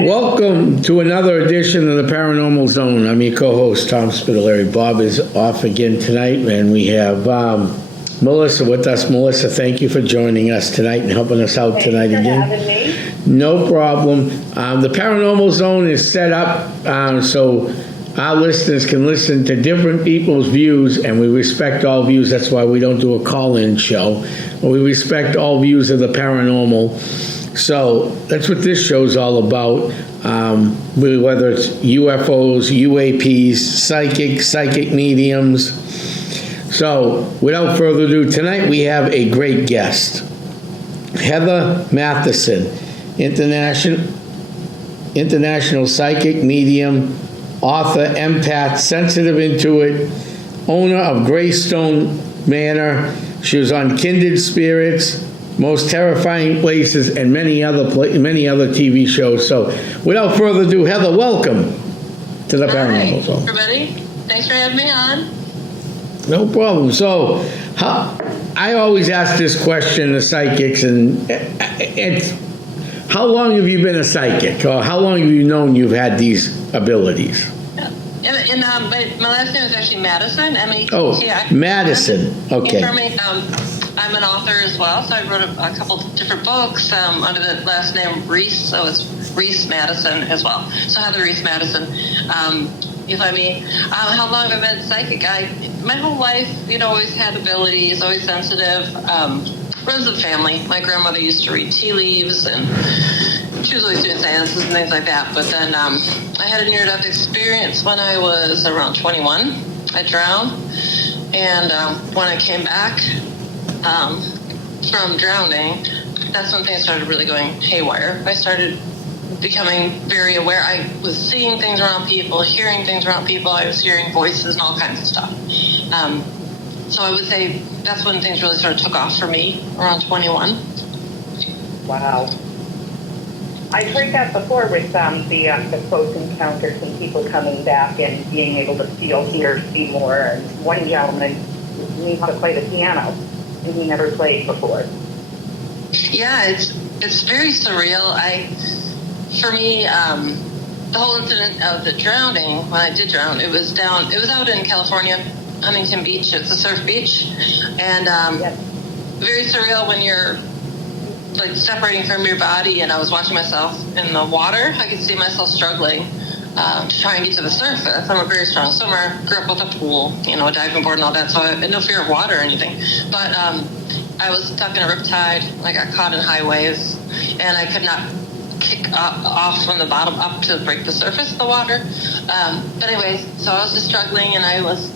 Welcome to another edition of the Paranormal Zone. I'm your co-host, Tom Spitalere. Bob is off again tonight, and we have Melissa with us. Melissa, thank you for joining us tonight and helping us out tonight again. Thanks for having me. No problem. The Paranormal Zone is set up so our listeners can listen to different people's views, and we respect all views. That's why we don't do a call-in show. We respect all views of the paranormal. So that's what this show's all about, whether it's UFOs, UAPs, psychic mediums. So without further ado, tonight we have a great guest, Heather Matheson, international psychic medium, author, empath, sensitive intuit, owner of Greystone Manor. She was on Kindred Spirits, Most Terrifying Places, and many other TV shows. So, without further ado, Heather, welcome to the Paranormal Zone. Hi, everybody. Thanks for having me on. No problem. So, I always ask this question to psychics, and how long have you been a psychic, or how long have you known you've had these abilities? My last name is actually Madison, M-A-T-T-I. Oh, Madison. Okay. I'm an author as well, so I wrote a couple different books under the last name Reese, so it's Reese Madison as well. So Heather Reese Madison. You know what I mean? How long have I been psychic? My whole life, always had abilities, always sensitive. Runs of family. My grandmother used to read tea leaves, and she was always doing seances and things like that. But then I had a near-death experience when I was around 21. I drowned, and when I came back from drowning, that's when things started really going haywire. I started becoming very aware. I was seeing things around people, hearing things around people. I was hearing voices and all kinds of stuff. So I would say that's when things really sort of took off for me, around 21. Wow. I've heard that before with the close encounters and people coming back and being able to feel, hear, see more. And one gentleman knew how to play the piano, and he never played before. Yeah, it's very surreal. For me, the whole incident of the drowning, when I did drown, it was out in California, Huntington Beach. It's a surf beach, and Yes. very surreal when you're like separating from your body. And I was watching myself in the water. I could see myself struggling to try and get to the surface. I'm a very strong swimmer. Grew up with a pool, a diving board and all that, so I had no fear of water or anything. But I was stuck in a riptide. I got caught in high waves, and I could not kick off from the bottom up to break the surface of the water. But anyways, so I was just struggling, and I was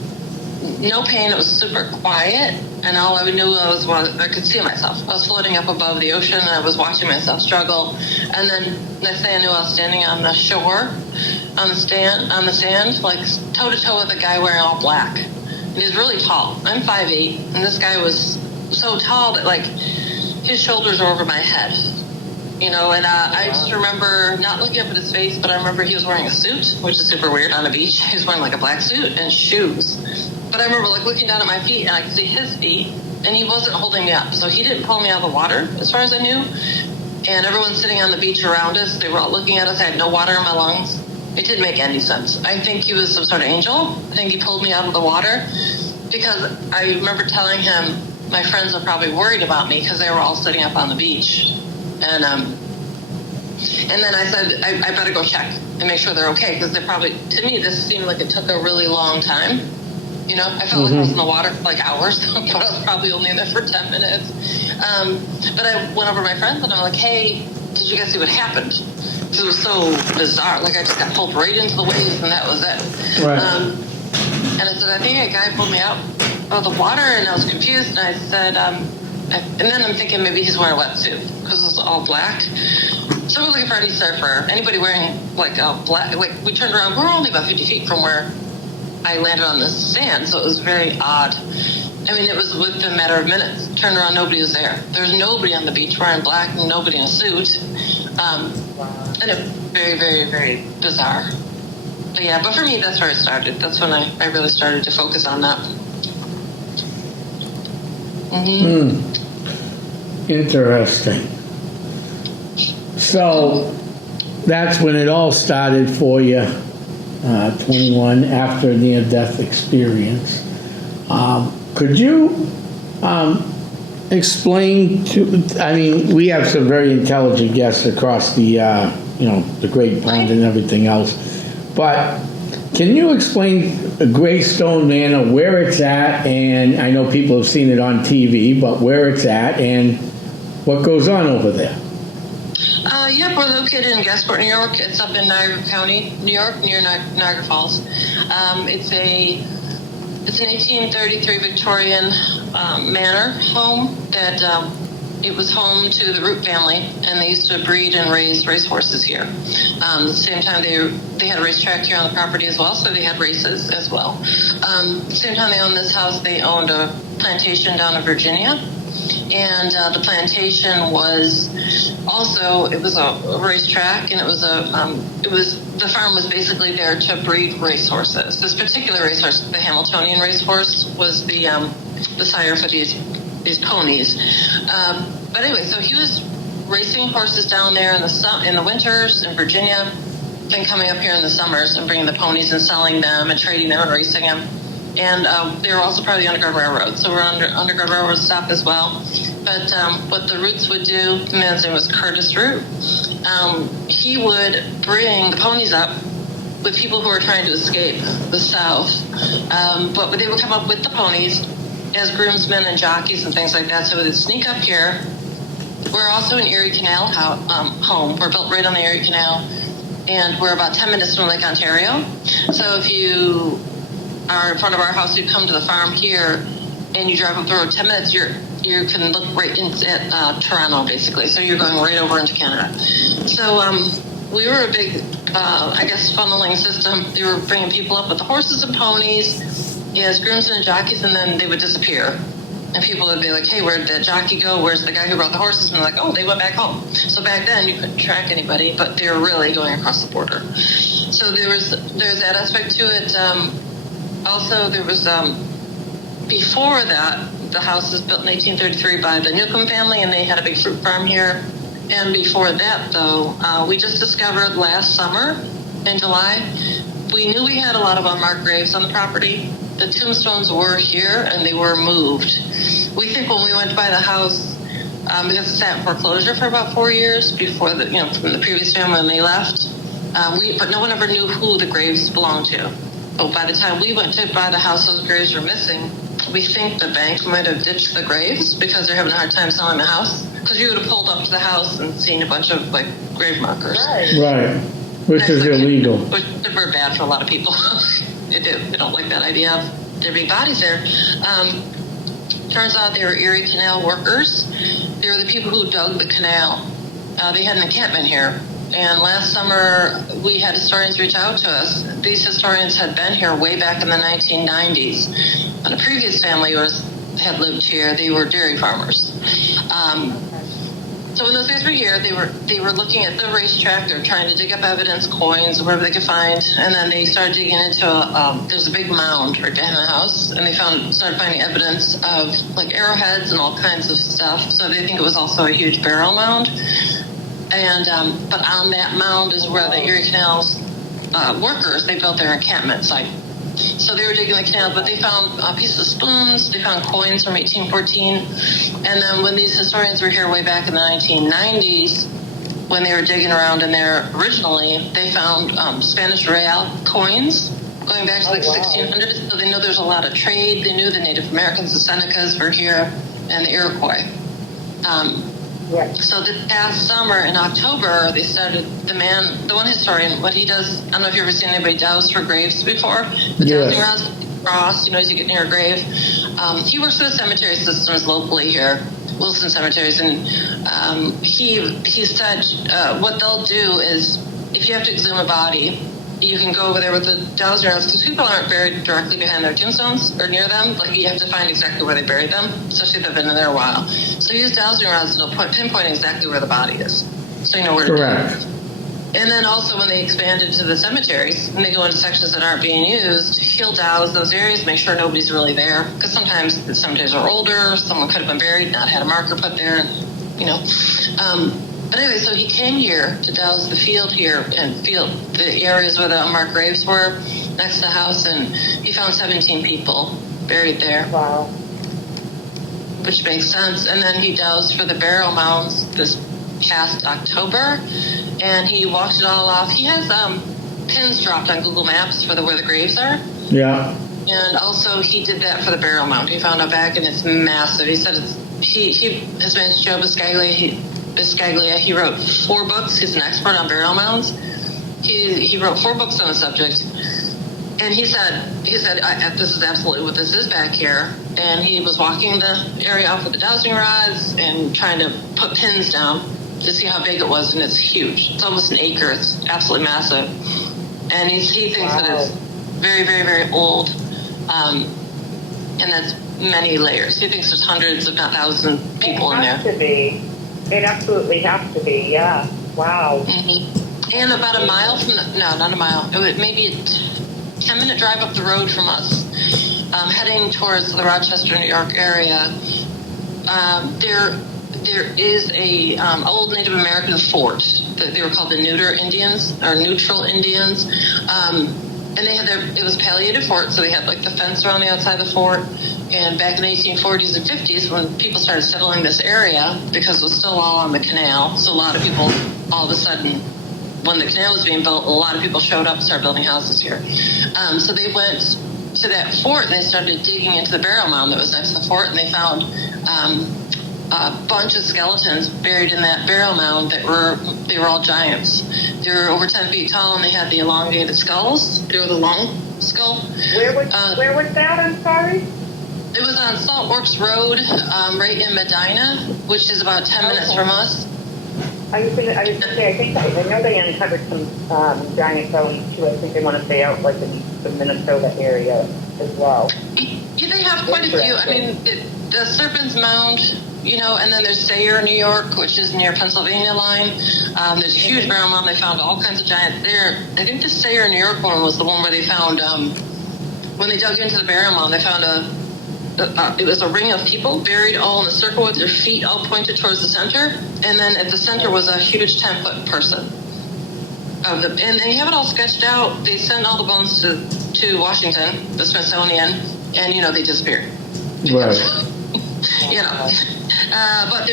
no pain. It was super quiet, and all I knew I could see myself. I was floating up above the ocean, and I was watching myself struggle. And then next thing I knew, I was standing on the shore, on the sand, like toe to toe with a guy wearing all black. And he was really tall. I'm 5'8", and this guy was so tall that like his shoulders were over my head. And I just remember not looking up at his face, but I remember he was wearing a suit, which is super weird on a beach. He was wearing like a black suit and shoes. But I remember like looking down at my feet, and I could see his feet, and he wasn't holding me up. So he didn't pull me out of the water, as far as I knew. And everyone sitting on the beach around us, they were all looking at us. I had no water in my lungs. It didn't make any sense. I think he was some sort of angel. I think he pulled me out of the water, because I remember telling him my friends were probably worried about me because they were all sitting up on the beach. And then I said, I better go check and make sure they're okay, because to me, this seemed like it took a really long time. I felt like I was in the water for like hours, but I was probably only in there for 10 minutes. But I went over to my friends, and I'm like, hey, did you guys see what happened? Because it was so bizarre. Like, I just got pulled right into the waves, and that was it. Right. And I said, I think a guy pulled me out of the water, and I was confused. And I said, and then I'm thinking maybe he's wearing a wetsuit because it's all black. So we're looking for any surfer, anybody wearing like a black. Like, we turned around, we're only about 50 feet from where I landed on the sand, so it was very odd. I mean, it was within a matter of minutes. Turned around, nobody was there. There was nobody on the beach wearing black, and nobody in a suit. And it was very, very, very bizarre. but for me, that's where it started. That's when I really started to focus on that. Interesting. So that's when it all started for you, 21, after a near-death experience. Could you explain we have some very intelligent guests across the, the Great Pond and everything else, but can you explain Greystone Manor, where it's at, and I know people have seen it on TV, but where it's at and what goes on over there? Yep, we're located in Gasport, New York. It's up in Niagara County, New York, near Niagara Falls. It's an 1833 Victorian manor home that it was home to the Root family, and they used to breed and raise racehorses here. At the same time, they had a racetrack here on the property as well, so they had races as well. At the same time they owned this house, they owned a plantation down in Virginia. And the plantation was also, it was a racetrack, and the farm was basically there to breed racehorses. This particular racehorse, the Hamiltonian racehorse, was the sire for these ponies. But anyway, so he was racing horses down there in the winters in Virginia, then coming up here in the summers and bringing the ponies and selling them and trading them and racing them. And they were also part of the Underground Railroad, so we're under Underground Railroad stop as well. But what the Roots would do, the man's name was Curtis Root, he would bring the ponies up with people who were trying to escape the South. But they would come up with the ponies as groomsmen and jockeys and things like that, so they'd sneak up here. We're also an Erie Canal home. We're built right on the Erie Canal, and we're about 10 minutes from Lake Ontario. So if you are in front of our house, you come to the farm here, and you drive up the road 10 minutes, you can look right at Toronto, basically. So you're going right over into Canada. So we were a big, funneling system. They were bringing people up with the horses and ponies as groomsmen and jockeys, and then they would disappear. And people would be like, hey, where'd that jockey go? Where's the guy who brought the horses? And they're like, oh, they went back home. So back then, you couldn't track anybody, but they were really going across the border. So there's that aspect to it. Also, there was, before that, the house was built in 1833 by the Newcomb family, and they had a big fruit farm here. And before that, though, we just discovered last summer, in July, we knew we had a lot of unmarked graves on the property. The tombstones were here, and they were moved. We think when we went to buy the house, because it sat in foreclosure for about 4 years before from the previous family when they left, but no one ever knew who the graves belonged to. But by the time we went to buy the house, those graves were missing. We think the bank might have ditched the graves because they're having a hard time selling the house. Because you would have pulled up to the house and seen a bunch of grave markers. Right. Which is illegal. Which is very bad for a lot of people. They don't like that idea of there being bodies there. Turns out they were Erie Canal workers. They were the people who dug the canal. They had an encampment here. And last summer, we had historians reach out to us. These historians had been here way back in the 1990s. And a previous family had lived here. They were dairy farmers. So when those guys were here, they were looking at the racetrack. They were trying to dig up evidence, coins, whatever they could find. And then they started digging into there's a big mound right behind the house, and they started finding evidence of arrowheads and all kinds of stuff. So they think it was also a huge burial mound. And but on that mound is where the Erie Canal's workers, they built their encampment site. So they were digging the canal, but they found pieces of spoons, they found coins from 1814. And then when these historians were here way back in the 1990s, when they were digging around in there originally, they found Spanish real coins going back to 1600s. So they know there's a lot of trade. They knew the Native Americans, the Senecas were here, and the Iroquois. So this past summer in October, they started, the one historian, what he does, I don't know if you've ever seen anybody douse for graves before, but dowsing rods, cross, as you get near a grave. He works with the cemetery systems locally here, Wilson Cemeteries, and he said what they'll do is, if you have to exhume a body, you can go over there with the dowsing rods, because people aren't buried directly behind their tombstones or near them. You have to find exactly where they buried them, especially if they've been in there a while. So use dowsing rods, and it'll pinpoint exactly where the body is, so you know where to do it. And then also when they expand into the cemeteries and they go into sections that aren't being used, he'll douse those areas, make sure nobody's really there. Because sometimes the cemeteries are older, someone could have been buried, not had a marker put there, you know. But anyway, so he came here to douse the field here and field the areas where the unmarked graves were next to the house, and he found 17 people buried there. Wow. Which makes sense. And then he doused for the burial mounds this past October, and he walked it all off. He has pins dropped on Google Maps for where the graves are. Yeah. And also he did that for the burial mound. He found a bag and it's massive. He said his name's Joe Biscaglia. He wrote 4 books. He's an expert on burial mounds. He wrote 4 books on the subject. And he said, this is absolutely what this is back here. And he was walking the area off with the dowsing rods and trying to put pins down to see how big it was, and it's huge. It's almost an acre. It's absolutely massive. And he thinks that it's very, very, very old, and that's many layers. He thinks there's hundreds, if not thousands, people in there. It has to be. It absolutely has to be, yeah. Wow. Mm-hmm. And about a mile from not a mile, it was maybe a 10-minute drive up the road from us, heading towards the Rochester, New York area, there is a old Native American fort. They were called the Neutral Indians. And they had it was a palliative fort, so they had like the fence around the outside of the fort. And back in the 1840s and 50s, when people started settling this area, because it was still all on the canal, so a lot of people, all of a sudden, when the canal was being built, a lot of people showed up and started building houses here. So they went to that fort and they started digging into the burial mound that was next to the fort, and they found a bunch of skeletons buried in that burial mound they were all giants. They were over 10 feet tall, and they had the elongated skulls. They were the long skull. Where was that? I'm sorry. It was on Salt Works Road, right in Medina, which is about 10 minutes from us. I was gonna say, I know they uncovered some giant bones too. I think they want to stay out like in the Minnesota area as well. Yeah, they have quite a few. I mean, the Serpent's Mound, and then there's Sayre, New York, which is near Pennsylvania line. There's a huge burial mound. They found all kinds of giants there. I think the Sayre, New York one was the one where they found, when they dug into the burial mound, they found it was a ring of people buried all in a circle with their feet all pointed towards the center. And then at the center was a huge 10-foot person. And they have it all sketched out. They sent all the bones to Washington, the Smithsonian, and, they disappeared. Right. But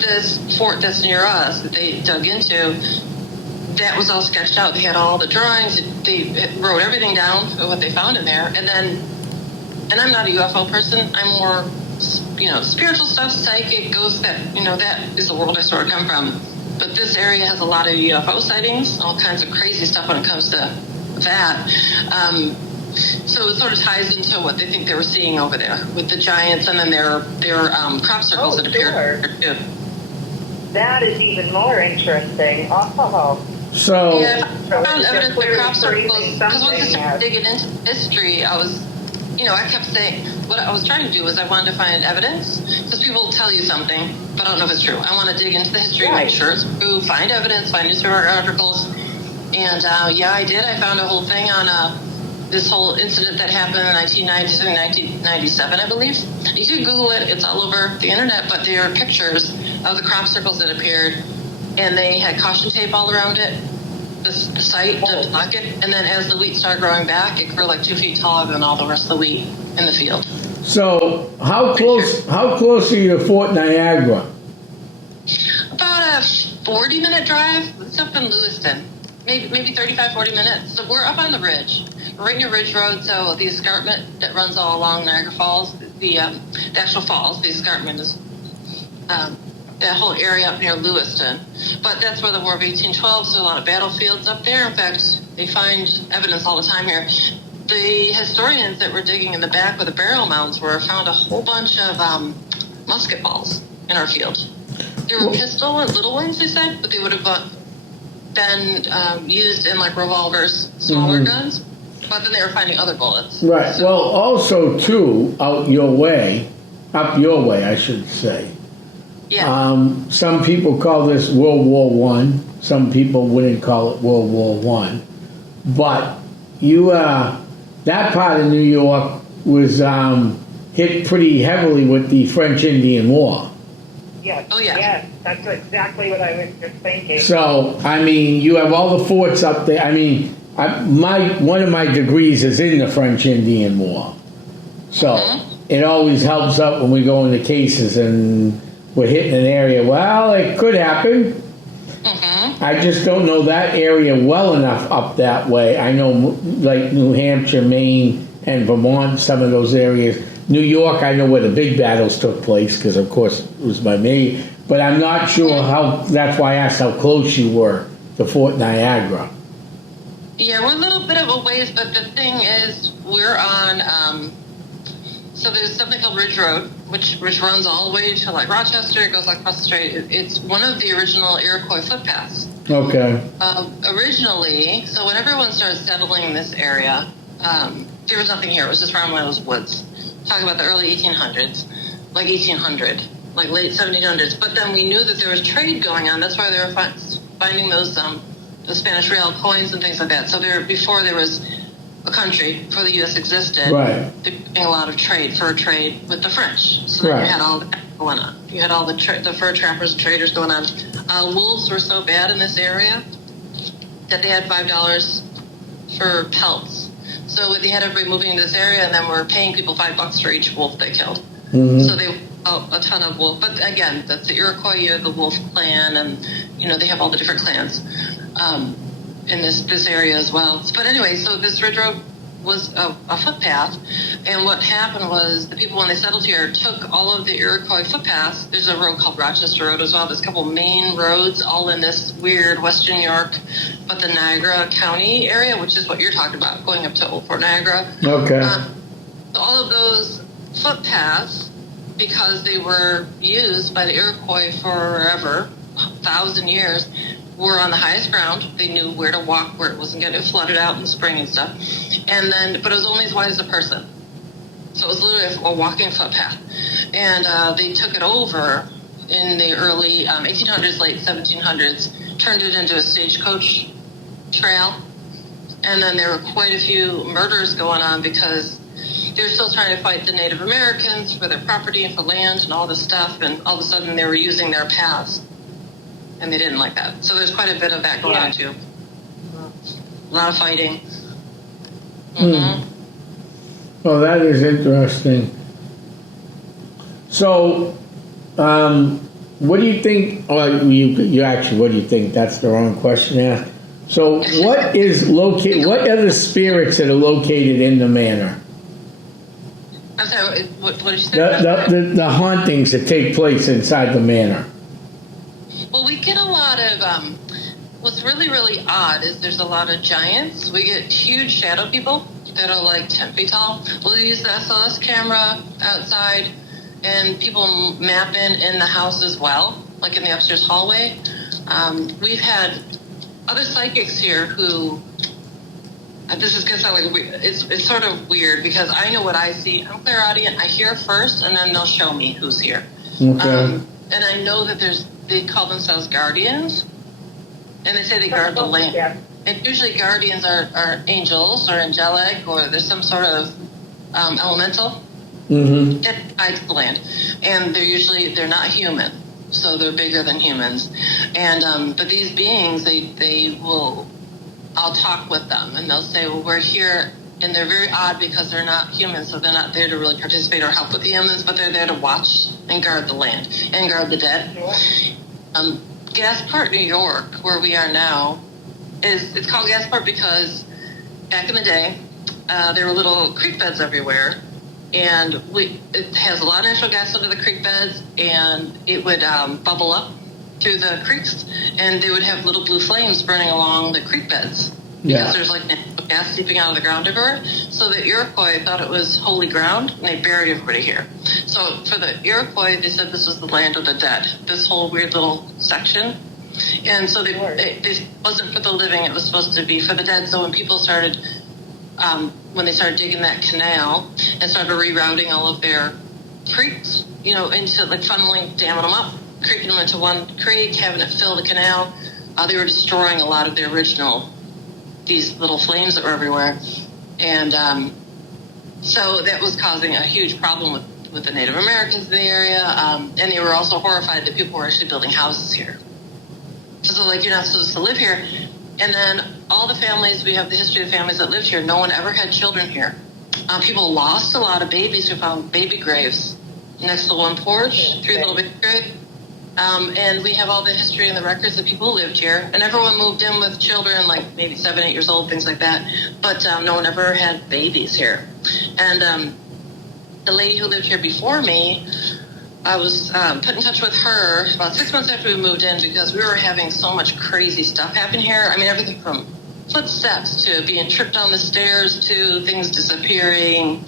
this fort that's near us that they dug into, that was all sketched out. They had all the drawings. They wrote everything down of what they found in there. And I'm not a UFO person. I'm more, spiritual stuff, psychic, ghosts, that is the world I sort of come from. But this area has a lot of UFO sightings, all kinds of crazy stuff when it comes to that. So it sort of ties into what they think they were seeing over there with the giants, and then there were crop circles that appeared there too. That is even more interesting. Oh. So, yeah, I found evidence of crop circles, because once I started digging into history, I was, I kept saying, what I was trying to do was I wanted to find evidence, because people will tell you something, but I don't know if it's true. I want to dig into the history, make sure it's true, find evidence, find newspaper articles, and I did. I found a whole thing on this whole incident that happened in 1997, I believe. You can Google it. It's all over the internet, but there are pictures of the crop circles that appeared, and they had caution tape all around it, the site to block it, and then as the wheat started growing back, it grew like 2 feet taller than all the rest of the wheat in the field. So how close are you to Fort Niagara? About a 40-minute drive. It's up in Lewiston. Maybe 35, 40 minutes. So we're up on the ridge. We're right near Ridge Road, so the escarpment that runs all along Niagara Falls, the actual falls, the escarpment is that whole area up near Lewiston. But that's where the War of 1812, so a lot of battlefields up there. In fact, they find evidence all the time here. The historians that were digging in the back where the burial mounds were found a whole bunch of musket balls in our field. There were pistol and little ones, they said, but they would have been used in like revolvers, smaller guns. But then they were finding other bullets. Right. So, well, also, too, up your way, I should say, Yeah. Some people call this World War One. Some people wouldn't call it World War One. But that part of New York was hit pretty heavily with the French Indian War. Yes. Oh, yeah. Yes, that's exactly what I was just thinking. So, I mean, you have all the forts up there. I mean, one of my degrees is in the French Indian War. So, it always helps out when we go into cases and we're hitting an area. Well, it could happen. I just don't know that area well enough up that way. I know, like, New Hampshire, Maine, and Vermont, some of those areas. New York, I know where the big battles took place because, of course, it was by me. But I'm not sure how. That's why I asked how close you were to Fort Niagara. Yeah, we're a little bit of a ways, but the thing is, we're on. So there's something called Ridge Road, which runs all the way to like Rochester. It goes like across the strait. It's one of the original Iroquois footpaths. Okay. Originally, so when everyone started settling in this area, there was nothing here. It was just around one of those woods. Talking about the early 1800s, like 1800, like late 1700s. But then we knew that there was trade going on. That's why they were finding those the Spanish real coins and things like that. So before there was a country, before the U.S. existed, right, they were doing a lot of fur trade with the French. So then you had all that going on. You had all the fur trappers and traders going on. Wolves were so bad in this area that they had $5 for pelts. So they had everybody moving into this area, and then we're paying people $5 for each wolf they killed. So they a ton of wolf. But again, that's the Iroquois, you have the Wolf clan, and they have all the different clans in this area as well. But anyway, so this ridge road was a footpath, and what happened was the people when they settled here took all of the Iroquois footpaths. There's a road called Rochester Road as well. There's a couple main roads all in this weird Western New York, but the Niagara County area, which is what you're talking about, going up to Old Fort Niagara. Okay. All of those footpaths, because they were used by the Iroquois forever, 1,000 years, were on the highest ground. They knew where to walk, where it wasn't getting flooded out in the spring and stuff. But it was only as wide as a person. So it was literally a walking footpath. And they took it over in the early 1800s, late 1700s, turned it into a stagecoach trail. And then there were quite a few murders going on because they were still trying to fight the Native Americans for their property and for land and all this stuff. And all of a sudden they were using their paths. And they didn't like that. So there's quite a bit of that going on, too. A lot of fighting. Well, that is interesting. So, what do you think, or you actually, what do you think? That's the wrong question to ask. So, what are the spirits that are located in the manor? I'm sorry, what did you say? The hauntings that take place inside the manor. Well, we get a lot of, what's really, really odd is there's a lot of giants. We get huge shadow people that are like 10 feet tall. We'll use the SLS camera outside, and people map in the house as well, like in the upstairs hallway. We've had other psychics here who, this is going to sound like it's sort of weird because I know what I see. I'm clairaudient. I hear first, and then they'll show me who's here. Okay. And I know that they call themselves guardians, and they say they guard the land. Yeah. And usually guardians are angels or angelic, or there's some sort of elemental that guides the land. And they're not human, so they're bigger than humans. And but these beings, I'll talk with them, and they'll say, well, we're here. And they're very odd because they're not humans, so they're not there to really participate or help with the humans, but they're there to watch and guard the land and guard the dead. Gasport, New York, where we are now, it's called Gasport because back in the day, there were little creek beds everywhere, and it has a lot of natural gas under the creek beds, and it would bubble up through the creeks, and they would have little blue flames burning along the creek beds. Because there's like natural gas seeping out of the ground everywhere. So the Iroquois thought it was holy ground, and they buried everybody here. So for the Iroquois, they said this was the land of the dead, this whole weird little section. And so it wasn't for the living, it was supposed to be for the dead. So when people started, when they started digging that canal and started rerouting all of their creeks, into like funneling, damming them up, creeking them into one creek, having it fill the canal. They were destroying a lot of the original, these little flames that were everywhere. And so that was causing a huge problem with the Native Americans in the area. And they were also horrified that people were actually building houses here. So like, you're not supposed to live here. And then all the families, we have the history of families that lived here. No one ever had children here. People lost a lot of babies. We found baby graves next to one porch, 3 little baby graves. And we have all the history and the records of people who lived here. And everyone moved in with children, like maybe 7, 8 years old, things like that. But no one ever had babies here. And the lady who lived here before me, I was put in touch with her about 6 months after we moved in because we were having so much crazy stuff happen here. I mean, everything from footsteps to being tripped on the stairs to things disappearing,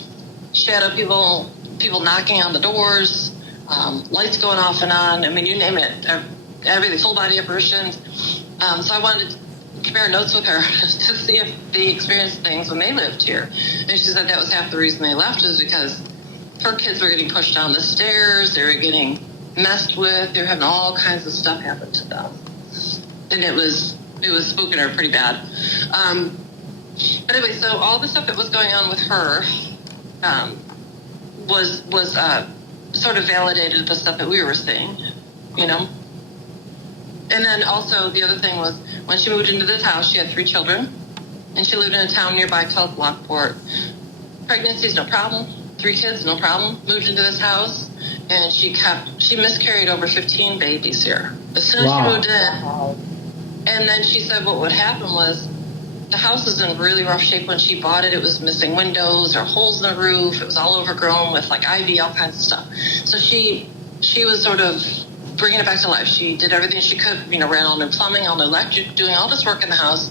shadow people knocking on the doors, lights going off and on. I mean, you name it, everything, full body apparitions. So I wanted to compare notes with her to see if they experienced things when they lived here. And she said that was half the reason they left was because her kids were getting pushed down the stairs, they were getting messed with, they were having all kinds of stuff happen to them. And it was spooking her pretty bad. But anyway, so all the stuff that was going on with her was sort of validated the stuff that we were seeing, you know. And then also the other thing was when she moved into this house, she had 3 children, and she lived in a town nearby called Lockport. Pregnancy's no problem. 3 kids, no problem. Moved into this house, and she miscarried over 15 babies here. As soon as she moved in, and then she said what would happen was the house was in really rough shape when she bought it. It was missing windows or holes in the roof. It was all overgrown with like ivy, all kinds of stuff. So she was sort of bringing it back to life. She did everything she could, you know, ran all new plumbing, all new electric, doing all this work in the house.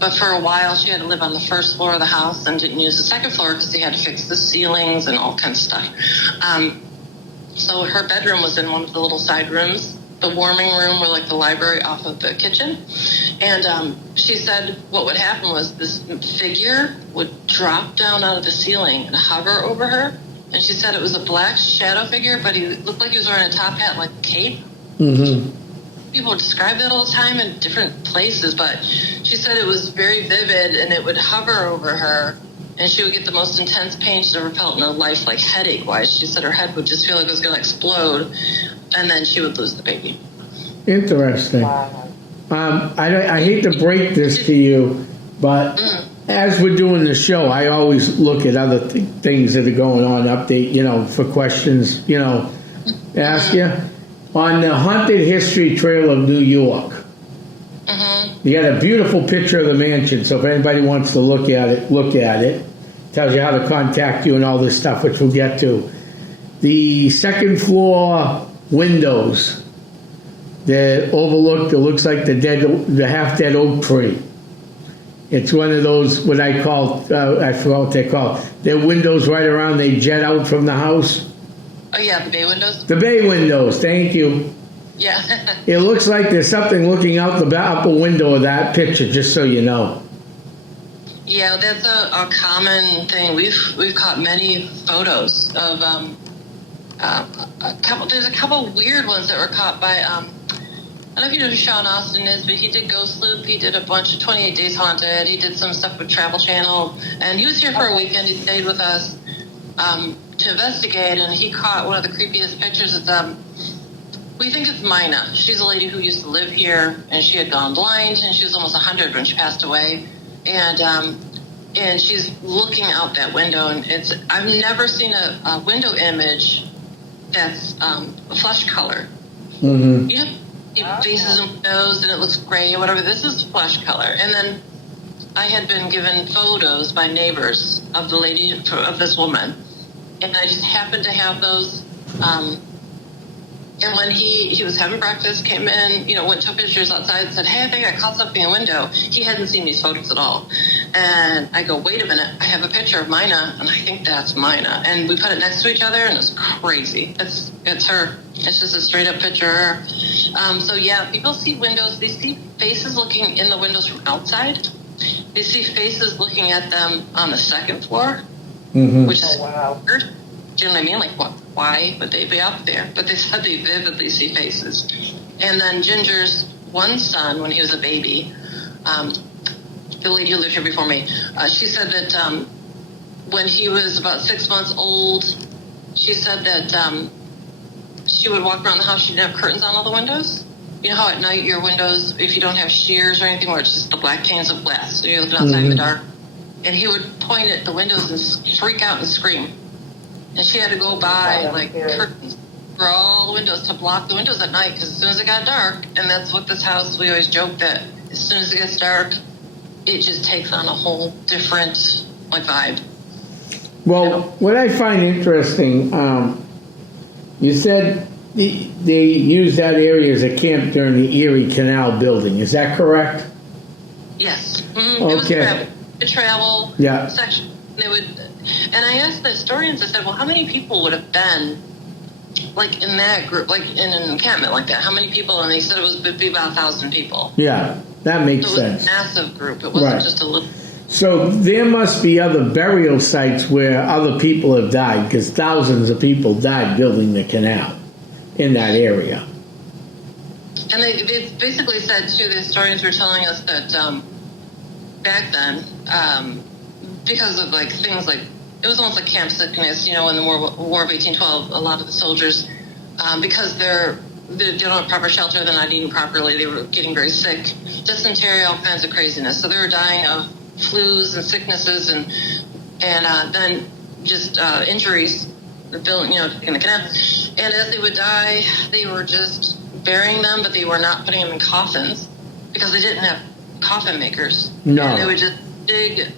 But for a while, she had to live on the first floor of the house and didn't use the second floor because they had to fix the ceilings and all kinds of stuff. So her bedroom was in one of the little side rooms, the warming room or like the library off of the kitchen. And she said what would happen was this figure would drop down out of the ceiling and hover over her. And she said it was a black shadow figure, but he looked like he was wearing a top hat, like a cape. Mm-hmm. People would describe that all the time in different places, but she said it was very vivid and it would hover over her and she would get the most intense pain she's ever felt in her life, like headache-wise. She said her head would just feel like it was going to explode and then she would lose the baby. Interesting. Wow. I hate to break this to you, but as we're doing the show, I always look at other things that are going on, update, you know, for questions, you know, ask you. On the Haunted History Trail of New York, you got a beautiful picture of the mansion, so if anybody wants to look at it, look at it. Tells you how to contact you and all this stuff, which we'll get to. The second floor windows that overlook, it looks like the half-dead oak tree. It's one of those, what I call, I forgot what they call. They're windows right around, they jet out from the house. Oh, yeah, the bay windows? The bay windows, thank you. Yeah. It looks like there's something looking out the upper window of that picture, just so you know. Yeah, that's a common thing. We've caught many photos of there's a couple weird ones that were caught by, I don't know if you know who Sean Austin is, but he did Ghost Loop. He did a bunch of 28 Days Haunted. He did some stuff with Travel Channel. And he was here for a weekend. He stayed with us to investigate, and he caught one of the creepiest pictures. We think it's Mina. She's a lady who used to live here, and she had gone blind, and she was almost 100 when she passed away. And she's looking out that window, and I've never seen a window image that's a flesh color. Mm-hmm. You know, faces and windows, and it looks gray or whatever. This is flesh color. And then I had been given photos by neighbors of the lady, of this woman, and I just happened to have those. And when he was having breakfast, came in, you know, went took pictures outside and said, hey, I think I caught something in the window. He hadn't seen these photos at all. And I go, wait a minute, I have a picture of Mina, and I think that's Mina. And we put it next to each other, and it's crazy. It's her. It's just a straight-up picture of her. So, yeah, people see windows. They see faces looking in the windows from outside. They see faces looking at them on the second floor, which is weird. Do you know what I mean? Like, what? Why would they be up there? But they said they vividly see faces. And then Ginger's one son, when he was a baby, the lady who lived here before me, she said that when he was about 6 months old, she said that she would walk around the house, she didn't have curtains on all the windows. You know how at night your windows, if you don't have shears or anything, where it's just the black panes of glass, so you're looking outside in the dark. And he would point at the windows and freak out and scream. And she had to go buy curtains for all the windows to block the windows at night, because as soon as it got dark, and that's what this house, we always joke that as soon as it gets dark, it just takes on a whole different vibe. Well, what I find interesting, you said they used that area as a camp during the Erie Canal building. Is that correct? Yes. Okay. It was a travel section. They would, and I asked the historians, I said, well, how many people would have been in that group, in an encampment like that? How many people? And they said would be about 1,000 people. Yeah, that makes sense. It was a massive group. It wasn't just a little. So there must be other burial sites where other people have died, because thousands of people died building the canal in that area. And they basically said, too, the historians were telling us that back then, because of things it was almost like camp sickness, in the War of 1812, a lot of the soldiers, because they don't have proper shelter, they're not eating properly, they were getting very sick, dysentery, all kinds of craziness. So they were dying of flus and sicknesses and then just injuries, in the canal. And as they would die, they were just burying them, but they were not putting them in coffins because they didn't have coffin makers. No. And they would just dig.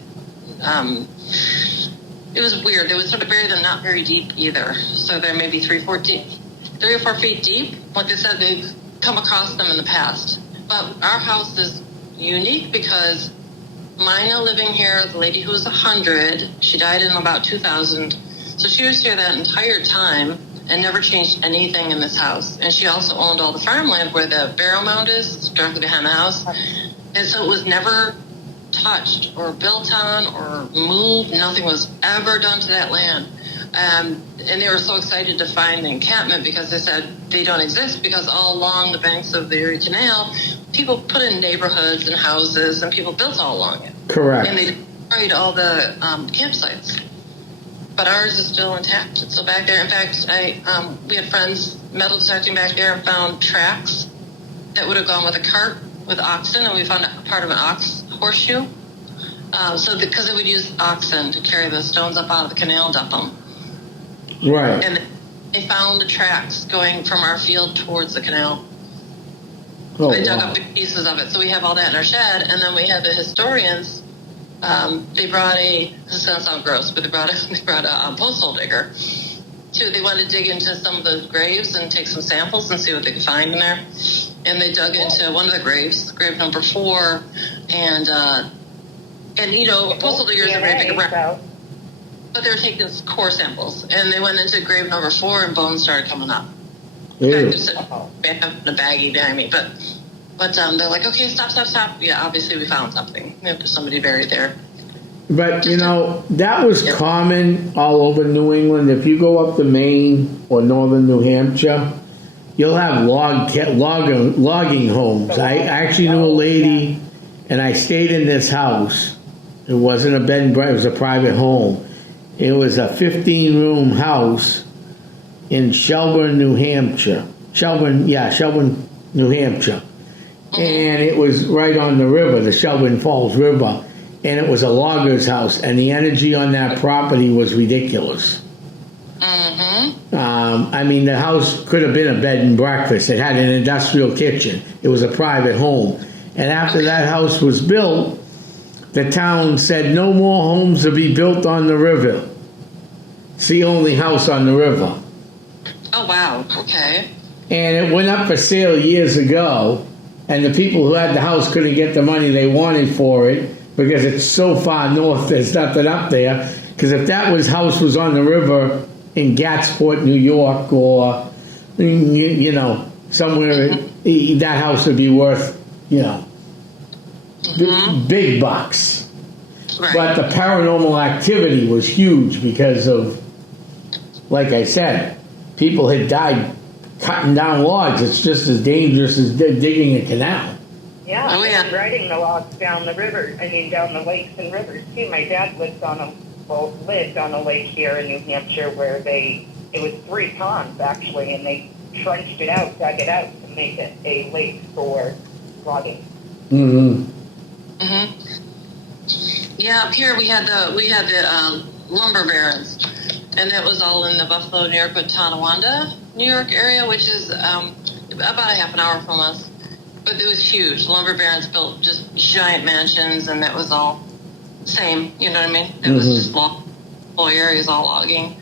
It was weird. They would sort of bury them not very deep either. So they're maybe 3 or 4 feet deep. Like they said, they've come across them in the past. But our house is unique because Mina living here, the lady who was 100, she died in about 2000. So she was here that entire time and never changed anything in this house. And she also owned all the farmland where the burial mound is, directly behind the house. And so it was never touched or built on or moved. Nothing was ever done to that land. And they were so excited to find the encampment because they said they don't exist, because all along the banks of the Erie Canal, people put in neighborhoods and houses and people built all along it. Correct. And they destroyed all the campsites. But ours is still intact. It's still back there. In fact, we had friends metal detecting back there and found tracks that would have gone with a cart with oxen, and we found a part of an ox horseshoe. Because it would use oxen to carry the stones up out of the canal and dump them. Right. And they found the tracks going from our field towards the canal. Oh, they dug up big pieces of it. So we have all that in our shed. And then we had the historians. They brought this is going to sound gross, but they brought a posthole digger. They wanted to dig into some of the graves and take some samples and see what they could find in there. And they dug into one of the graves, grave number 4, and postal diggers are very big around. But they were taking core samples, and they went into grave number 4, and bones started coming up. In fact, there's a baggie behind me, but they're like, okay, stop. Yeah, obviously we found something. There's somebody buried there. But, that was common all over New England. If you go up to Maine or northern New Hampshire, you'll have logging homes. I actually knew a lady, and I stayed in this house. It wasn't a bed and breakfast, it was a private home. It was a 15-room house in Shelburne, New Hampshire. Shelburne, New Hampshire. And it was right on the river, the Shelburne Falls River. And it was a logger's house, and the energy on that property was ridiculous. The house could have been a bed and breakfast. It had an industrial kitchen. It was a private home. And after that house was built, the town said no more homes to be built on the river. It's the only house on the river. Oh, wow. Okay. And it went up for sale years ago, and the people who had the house couldn't get the money they wanted for it because it's so far north, there's nothing up there. Because if that house was on the river in Gatsport, New York, or, somewhere, that house would be worth, big bucks. Right. But the paranormal activity was huge because of like I said, people had died cutting down logs. It's just as dangerous as digging a canal. Yeah, Oh, yeah. and riding the logs down the river. I mean, down the lakes and rivers too. My dad lived on a lake here in New Hampshire where it was 3 ponds actually, and they trenched it out, dug it out to make it a lake for logging. Yeah, up here we had the lumber barons, and that was all in the Buffalo, New York, but Tonawanda, New York area, which is about a half an hour from us. But it was huge. Lumber barons built just giant mansions, and that was all same. You know what I mean? It was just whole areas all logging.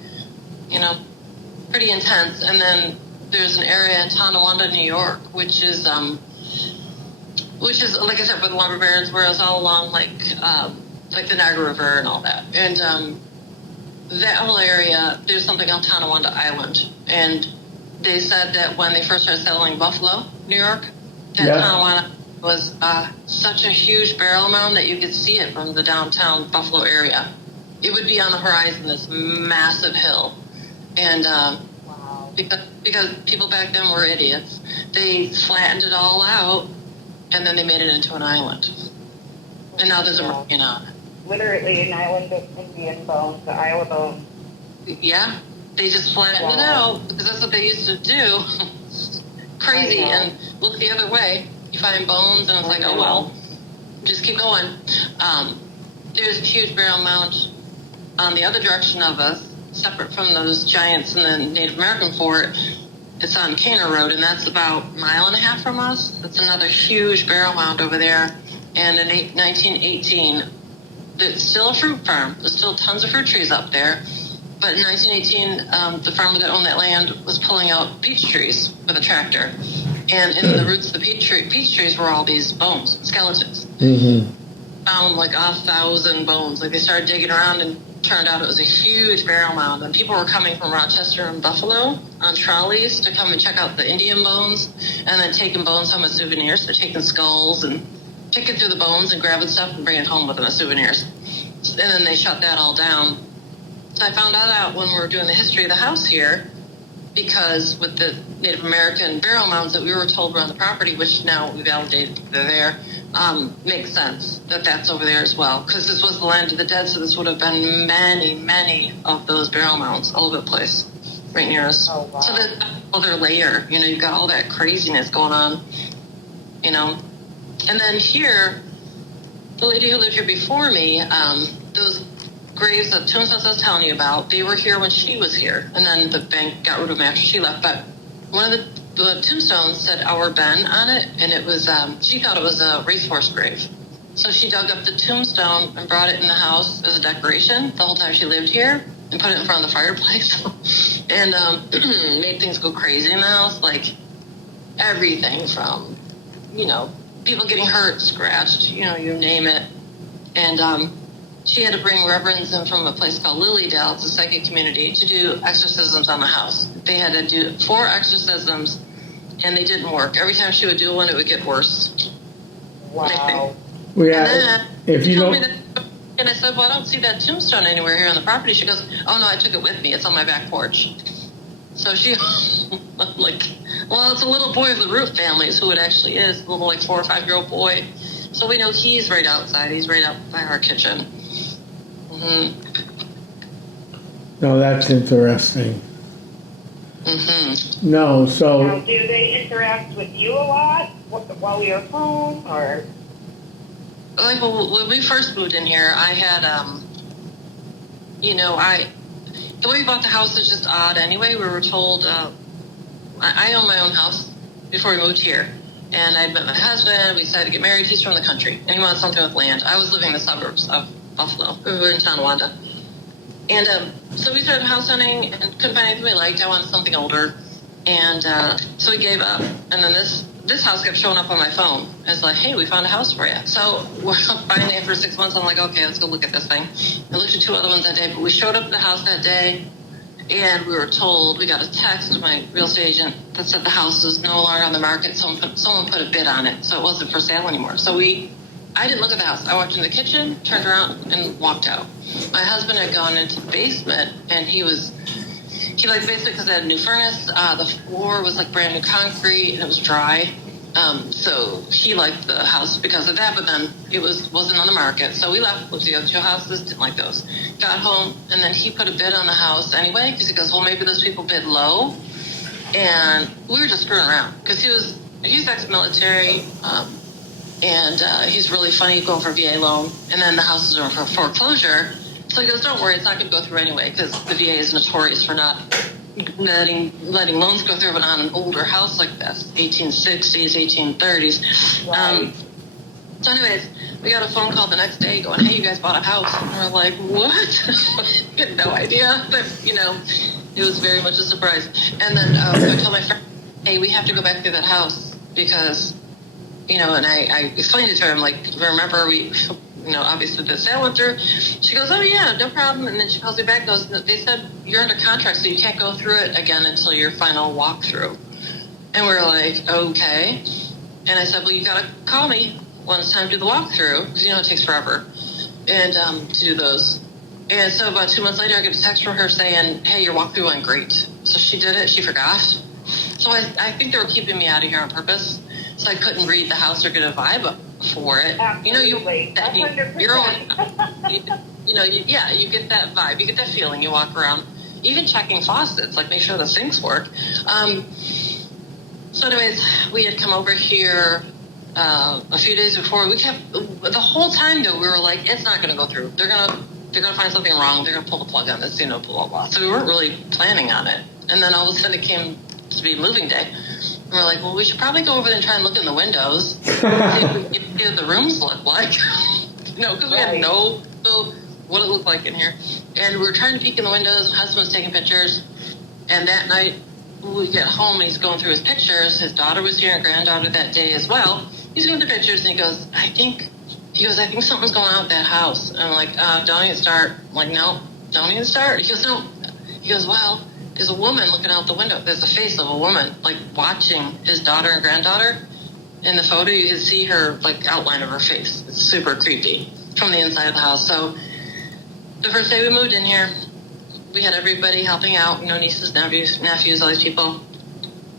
You know, pretty intense. And then there's an area in Tonawanda, New York, which is like I said, where the lumber barons were. It was all along like the Niagara River and all that. And that whole area, there's something on Tonawanda Island, and they said that when they first started settling Buffalo, New York, that Tonawanda was such a huge burial mound that you could see it from the downtown Buffalo area. It would be on the horizon, this massive hill. And because people back then were idiots, they flattened it all out, and then they made it into an island. And now there's a marina. Literally an island of Indian bones, the Isle of Bones. Yeah, they just flattened it out because that's what they used to do. Crazy, and look the other way. You find bones, and it's like, oh well, just keep going. There's a huge burial mound on the other direction of us, separate from those giants in the Native American fort. It's on Canner Road, and that's about a mile and a half from us. It's another huge burial mound over there. And in 1918, it's still a fruit farm. There's still tons of fruit trees up there. But in 1918, the farmer that owned that land was pulling out peach trees with a tractor. And in the roots of the peach trees were all these bones, skeletons. Found like 1,000 bones. Like they started digging around, and turned out it was a huge burial mound. And people were coming from Rochester and Buffalo on trolleys to come and check out the Indian bones, and then taking bones home as souvenirs. They're taking skulls and picking through the bones and grabbing stuff and bringing it home with them as souvenirs. And then they shut that all down. So I found that out when we were doing the history of the house here, because with the Native American burial mounds that we were told were on the property, which now we validated they're there, makes sense that that's over there as well. Because this was the land of the dead, so this would have been many, many of those burial mounds all over the place, right near us. Oh, wow. So there's another layer, you know, you've got all that craziness going on, you know. And then here, the lady who lived here before me, those graves, the tombstones I was telling you about, they were here when she was here, and then the bank got rid of them after she left. But one of the tombstones said Our Ben on it, and it was, she thought it was a racehorse grave. So she dug up the tombstone and brought it in the house as a decoration the whole time she lived here, and put it in front of the fireplace, and made things go crazy in the house, like everything from, you know, people getting hurt, scratched, you know, you name it. And she had to bring reverends in from a place called Lilydale, it's a psychic community, to do exorcisms on the house. They had to do 4 exorcisms, and they didn't work. Every time she would do one, it would get worse. Wow. Yeah, if you don't... And I said, well, I don't see that tombstone anywhere here on the property. She goes, oh, no, I took it with me. It's on my back porch. So she, I'm like, well, it's a little boy of the Root family is who it actually is, a little like 4 or 5-year-old boy. So we know he's right outside. He's right out by our kitchen. No, that's interesting. No, so... Now, do they interact with you a lot while you're home, or? Like, well, when we first moved in here, I had, you know, the way we bought the house is just odd anyway. We were told, I own my own house before we moved here. And I met my husband, we decided to get married. He's from the country, and he wanted something with land. I was living in the suburbs of Buffalo. We were in Tonawanda. And so we started house hunting and couldn't find anything we liked. I wanted something older. And so we gave up. And then this house kept showing up on my phone. It's like, hey, we found a house for you. So we're finally, after 6 months, I'm like, okay, let's go look at this thing. I looked at 2 other ones that day, but we showed up at the house that day, and we were told, we got a text from my real estate agent that said the house is no longer on the market. Someone put a bid on it, so it wasn't for sale anymore. So I didn't look at the house. I walked in the kitchen, turned around, and walked out. My husband had gone into the basement, and he was he like basically because it had a new furnace, the floor was like brand new concrete and it was dry. So he liked the house because of that, but then it wasn't on the market. So we left with the other two houses, didn't like those. Got home, and then he put a bid on the house anyway because he goes, well, maybe those people bid low. And we were just screwing around because he's ex-military, and he's really funny going for a VA loan. And then the houses are for foreclosure. So he goes, don't worry, it's not going to go through anyway because the VA is notorious for not letting loans go through, but on an older house like this, 1860s, 1830s. Right. So anyways, we got a phone call the next day going, hey, you guys bought a house. And we're like, what? We had no idea. But, it was very much a surprise. And then I told my friend, hey, we have to go back through that house because, and I explained it to him, like, remember we... obviously the sale went through. She goes, oh yeah, no problem. And then she calls me back and goes, they said you're under contract, so you can't go through it again until your final walkthrough. And we're like, okay. And I said, well, you got to call me when it's time to do the walkthrough, because it takes forever and to do those. And so about 2 months later, I get a text from her saying, hey, your walkthrough went great. So she did it. She forgot. So I think they were keeping me out of here on purpose, so I couldn't read the house or get a vibe for it. Absolutely. 100%. You get that vibe, you get that feeling. You walk around, even checking faucets, like make sure the sinks work. So anyways, we had come over here a few days before. We kept the whole time though. We were like, it's not going to go through. They're gonna find something wrong. They're gonna pull the plug on this, blah blah blah. So we weren't really planning on it. And then all of a sudden it came to be moving day. And we're like, well, we should probably go over there and try and look in the windows, see what the rooms look like. Because we had no clue what it looked like in here. And we were trying to peek in the windows. My husband was taking pictures. And that night, when we get home, he's going through his pictures. His daughter was here and granddaughter that day as well. He's going through pictures and he goes, I think something's going on with that house. And I'm like, don't even start. I'm like, no, don't even start. He goes, no. He goes, well, there's a woman looking out the window. There's a face of a woman, like, watching his daughter and granddaughter. In the photo, you can see her, like, outline of her face. It's super creepy from the inside of the house. So the first day we moved in here, we had everybody helping out, nieces, nephews, all these people.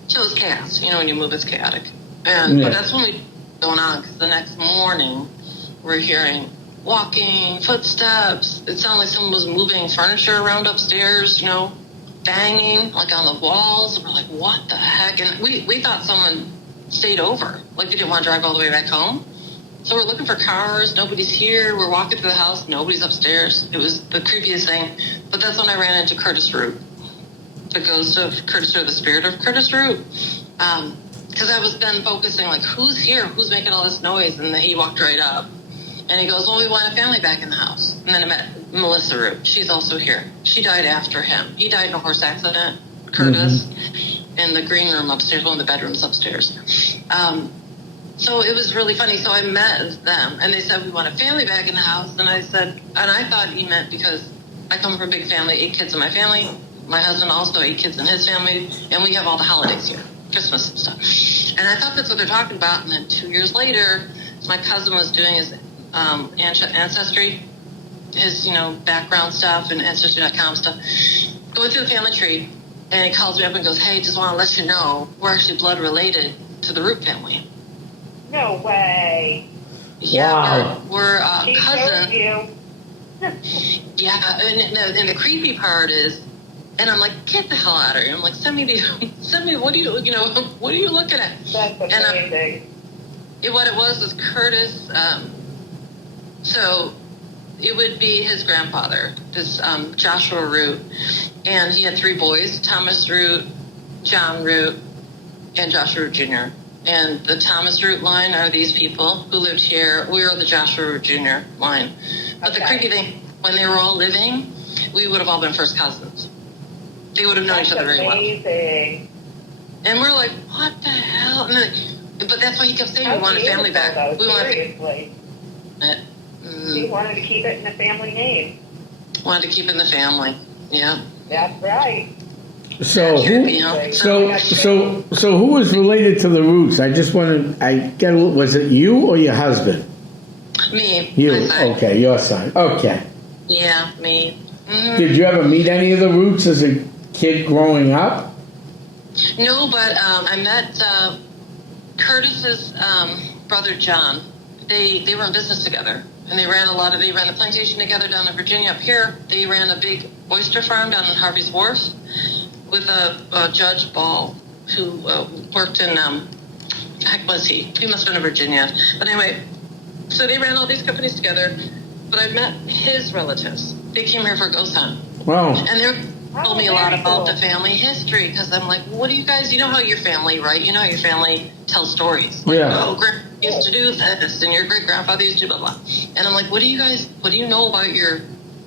So it was chaos. When you move, it's chaotic. But that's when we going on, because the next morning, we're hearing walking, footsteps. It sounded like someone was moving furniture around upstairs, banging, like on the walls. We're like, what the heck? And we thought someone stayed over. Like, they didn't want to drive all the way back home. So we're looking for cars. Nobody's here. We're walking through the house. Nobody's upstairs. It was the creepiest thing. But that's when I ran into Curtis Root, the ghost of Curtis, or the spirit of Curtis Root. Because I was then focusing, like, who's here? Who's making all this noise? And then he walked right up. And he goes, well, we want a family back in the house. And then I met Melissa Root. She's also here. She died after him. He died in a horse accident, Curtis, in the green room upstairs, one of the bedrooms upstairs. So it was really funny. So I met them, and they said, we want a family back in the house. And I said, and I thought he meant because I come from a big family, 8 kids in my family. My husband also 8 kids in his family, and we have all the holidays here, Christmas and stuff. And I thought that's what they're talking about. And then 2 years later, my cousin was doing his ancestry, his background stuff and ancestry.com stuff, going through the family tree, and he calls me up and goes, hey, just want to let you know we're actually blood related to the Root family. No way. Yeah, wow. we're She cousins. showed you. Yeah, and the creepy part is, and I'm like, get the hell out of here. I'm like, send me, what are you looking at? That's amazing. What it was Curtis, so it would be his grandfather, this Joshua Root, and he had 3 boys, Thomas Root, John Root, and Joshua Root Jr. And the Thomas Root line are these people who lived here. We were the Joshua Root Jr. line. But the creepy thing, when they were all living, we would have all been first cousins. They would have known each other very well. Amazing. And we're like, what the hell? And then, but that's why he kept saying we want a family back. We want seriously. He wanted to keep it in the family name. Wanted to keep it in the family. Yeah. That's right. So who was related to the Roots? Was it you or your husband? Me. You. My side. Okay, your side. Okay. Yeah, me. Mm-hmm. Did you ever meet any of the Roots as a kid growing up? No, but I met Curtis's brother John. They were in business together, and they ran the plantation together down in Virginia. Up here, they ran a big oyster farm down in Harvey's Wharf with a Judge Ball who worked in heck was he? He must have been in Virginia. But anyway, so they ran all these companies together. But I met his relatives. They came here for a ghost hunt. Wow. And they told me a lot about the family history, because I'm like, what do you guys, you know how your family, right? You know how your family tells stories. Like, Yeah. oh, grandpa used to do this, and your great-grandfather used to blah, blah. And I'm like, what do you know about your,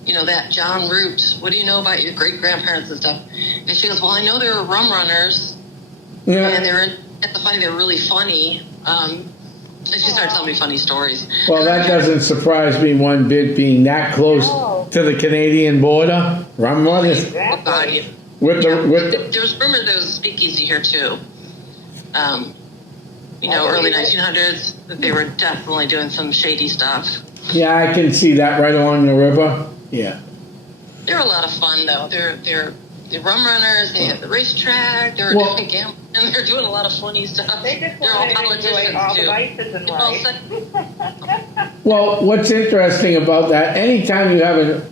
that John Root? What do you know about your great-grandparents and stuff? And she goes, well, I know there were rum runners. Yeah. And they were really funny. And she started telling me funny stories. Well, that doesn't surprise me one bit, being that close to the Canadian border. Rum runners. Exactly. There's rumor there was a speakeasy here too. Early 1900s, that they were definitely doing some shady stuff. Yeah, I can see that right along the river. Yeah. They're a lot of fun though. They're rum runners. They have the racetrack. They're doing gambling. And they're doing a lot of funny stuff. They just They're all want to enjoy politicians all the too. vices in life. Well, what's interesting about that, anytime you have an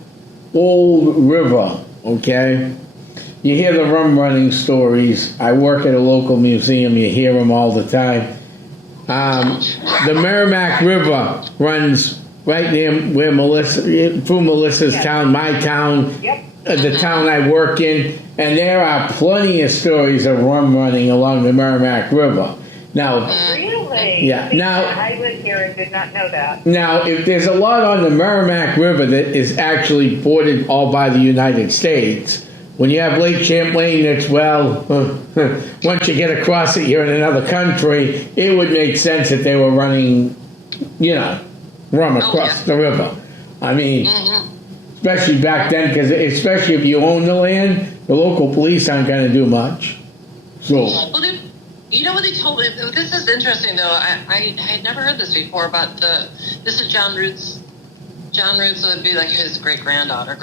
old river, okay, you hear the rum running stories. I work at a local museum. You hear them all the time. The Merrimack River runs right near where through Melissa's town, my town, the town I work in, and there are plenty of stories of rum running along the Merrimack River. Now, Really? yeah. Now, I live here and did not know that. Now, if there's a lot on the Merrimack River that is actually bordered all by the United States, when you have Lake Champlain that's, once you get across it, you're in another country, it would make sense that they were running, rum across the river. I mean, especially back then, because especially if you own the land, the local police aren't going to do much. So. Well, you know what they told me? This is interesting, though. I had never heard this before about this is John Root's. John Root, so it'd be like his great-granddaughter.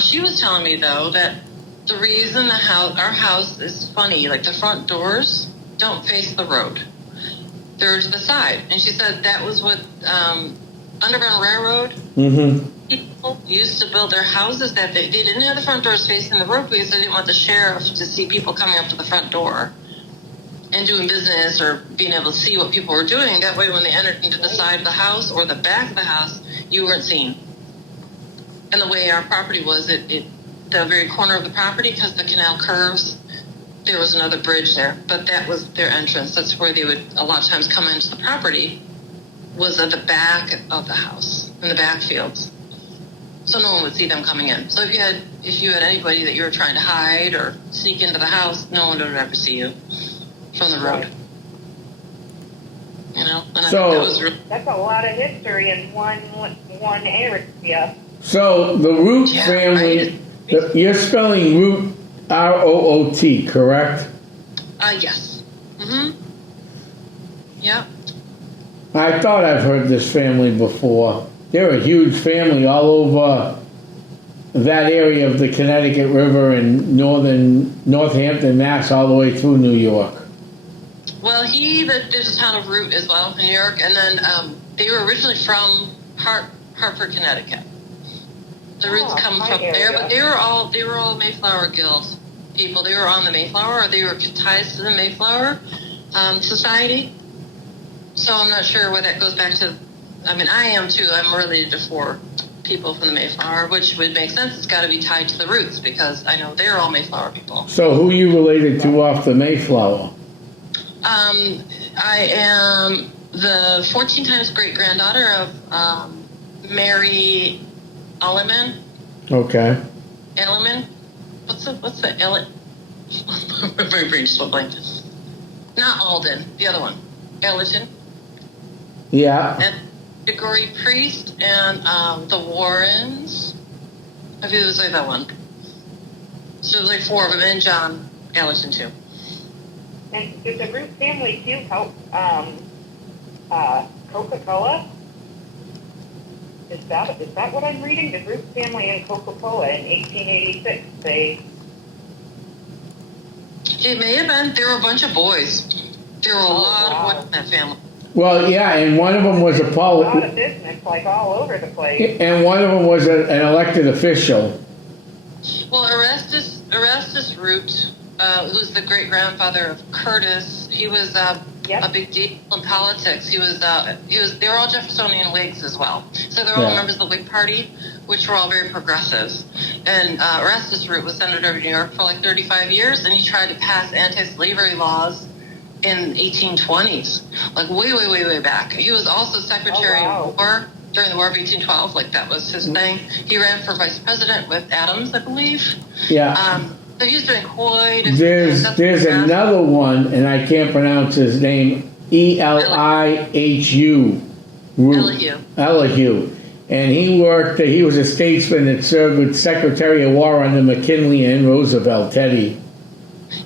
She was telling me, though, that the reason our house is funny, like the front doors don't face the road. They're to the side. And she said that was what Underground Railroad people used to build their houses, that they didn't have the front doors facing the road because they didn't want the sheriff to see people coming up to the front door and doing business or being able to see what people were doing. That way when they entered into the side of the house or the back of the house, you weren't seen. And the way our property was, the very corner of the property, because the canal curves, there was another bridge there, but that was their entrance. That's where they would a lot of times come into the property, was at the back of the house, in the back fields. So no one would see them coming in. So if you had anybody that you were trying to hide or sneak into the house, no one would ever see you from the road. And I think that was really... That's a lot of history in one area. So the Root family, you're spelling Root R-O-O-T, correct? Yes. Yeah. I thought I've heard this family before. They're a huge family all over that area of the Connecticut River and Northampton, Mass, all the way through New York. Well, there's a town of Root as well in New York, and then they were originally from Hartford, Connecticut. The Roots come from there, but they were all Mayflower Guild people. They were on the Mayflower, or they were ties to the Mayflower Society. So I'm not sure where that goes back to. I mean, I am too. I'm related to 4 people from the Mayflower, which would make sense. It's got to be tied to the Roots because I know they're all Mayflower people. So who are you related to off the Mayflower? I am the 14 times great-granddaughter of Mary Alleman. Okay. Alleman? What's the Ellen? My brain just went blank. Not Alden, the other one. Ellerton. Yeah. And Gregory Priest and the Warrens. I think it was like that one. So there's like 4 of them, and John Allerton too. And did the Root family too help Coca-Cola? Is that what I'm reading? The Root family and Coca-Cola in 1886, It may have been. There were a bunch of boys. There were a lot of boys in that family. Well, yeah, and one of them was A lot of business, like all over the place. and one of them was an elected official. Well, Erastus Root, who's the great grandfather of Curtis, he was a big deal in politics. They were all Jeffersonian Whigs as well. So they're all members of the Whig Party, which were all very progressives. And Erastus Root was senator of New York for like 35 years, and he tried to pass anti-slavery laws in 1820s, like way back. He was also Secretary of War during the War of 1812, like that was his thing. He ran for vice president with Adams, I believe. Yeah. So he was doing quite a There's another one, and I can't pronounce his name, Elihu. Elihu. And he was a statesman that served with Secretary of War under McKinley and Roosevelt, Teddy.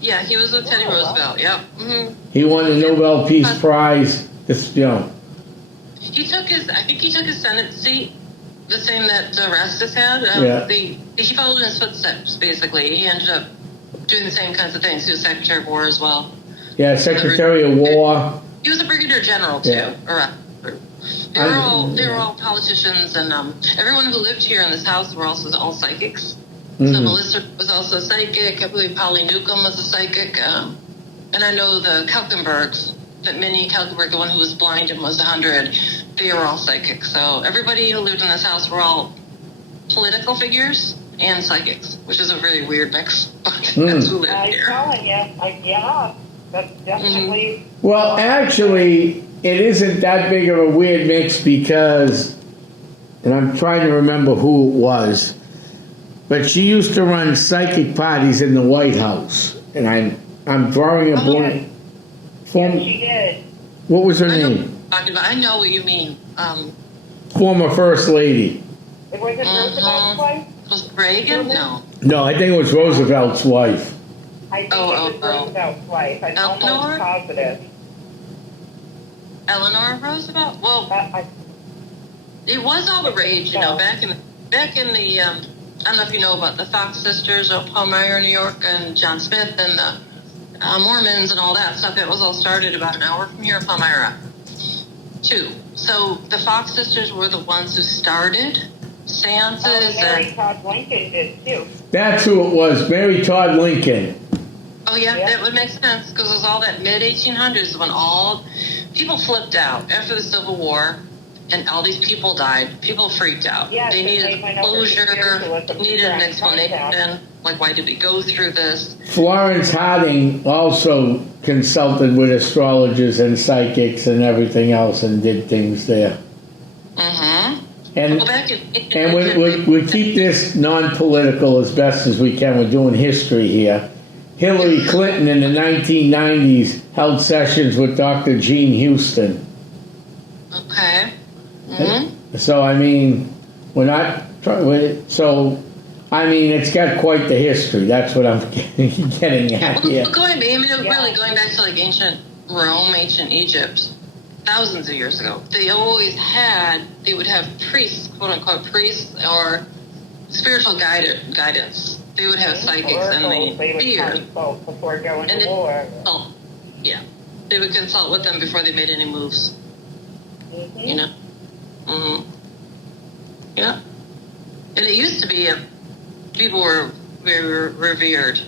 Yeah, he was with Teddy Roosevelt, yeah. Mm-hmm. He won the Nobel Peace Prize, I think he took his Senate seat, the same that Erastus had. He followed in his footsteps, basically. He ended up doing the same kinds of things. He was Secretary of War as well. Yeah, Secretary of War. He was a brigadier general, too. Yeah. They were all politicians, and everyone who lived here in this house were also all psychics. Mm-hmm. So Melissa was also a psychic. I believe Polly Newcomb was a psychic. And I know the Kalkenbergs, that Minnie Kalkenberg, the one who was blind and was 100, they were all psychics. So everybody who lived in this house were all political figures and psychics, which is a really weird mix. But that's who lived here. I'm telling you, that's definitely... Mm-hmm. Well, actually, it isn't that big of a weird mix because, and I'm trying to remember who it was, but she used to run psychic parties in the White House, and I'm drawing a blank. Yes, she did. What was her name? I know what you mean. Former First Lady. Was it Roosevelt's wife? Was it Reagan? No. No, I think it was Roosevelt's wife. I think it was Roosevelt's wife. I'm almost positive. Eleanor Roosevelt? Well, it was all the rage, back in the I don't know if you know about the Fox sisters of Palmyra, New York, and John Smith and the Mormons and all that stuff. It was all started about an hour from here in Palmyra, too. So the Fox sisters were the ones who started seances. Mary Todd Lincoln did, too. That's who it was, Mary Todd Lincoln. Oh, yeah, that would make sense, because it was all that mid-1800s when all people flipped out after the Civil War. And all these people died. People freaked out. Yeah, they needed closure, needed an explanation. Like, why did we go through this? Florence Harding also consulted with astrologers and psychics and everything else and did things there. Mm-hmm. And we keep this non-political as best as we can. We're doing history here. Hillary Clinton in the 1990s held sessions with Dr. Gene Houston. Okay. Mm-hmm. So, I mean, we're not trying. So, I mean, it's got quite the history. That's what I'm getting at here. Really going back to like ancient Rome, ancient Egypt, thousands of years ago, they would have priests, quote unquote priests, or spiritual guidance. They would have psychics and they would consult before going to war. They would consult with them before they made any moves. Mm-hmm. Mm-hmm. Yeah. And it used to be people were very revered,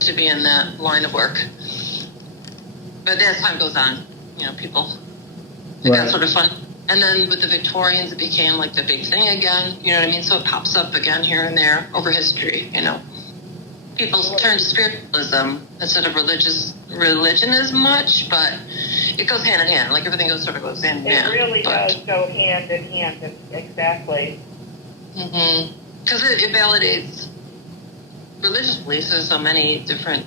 to be in that line of work. But as time goes on, people, it got sort of fun. And then with the Victorians, it became like the big thing again. You know what I mean? So it pops up again here and there over history, People turn to spiritualism instead of religion as much, but it goes hand in hand. Like everything goes hand in hand. It really does go hand in hand, exactly. Mm-hmm. Because it validates religious beliefs. There's so many different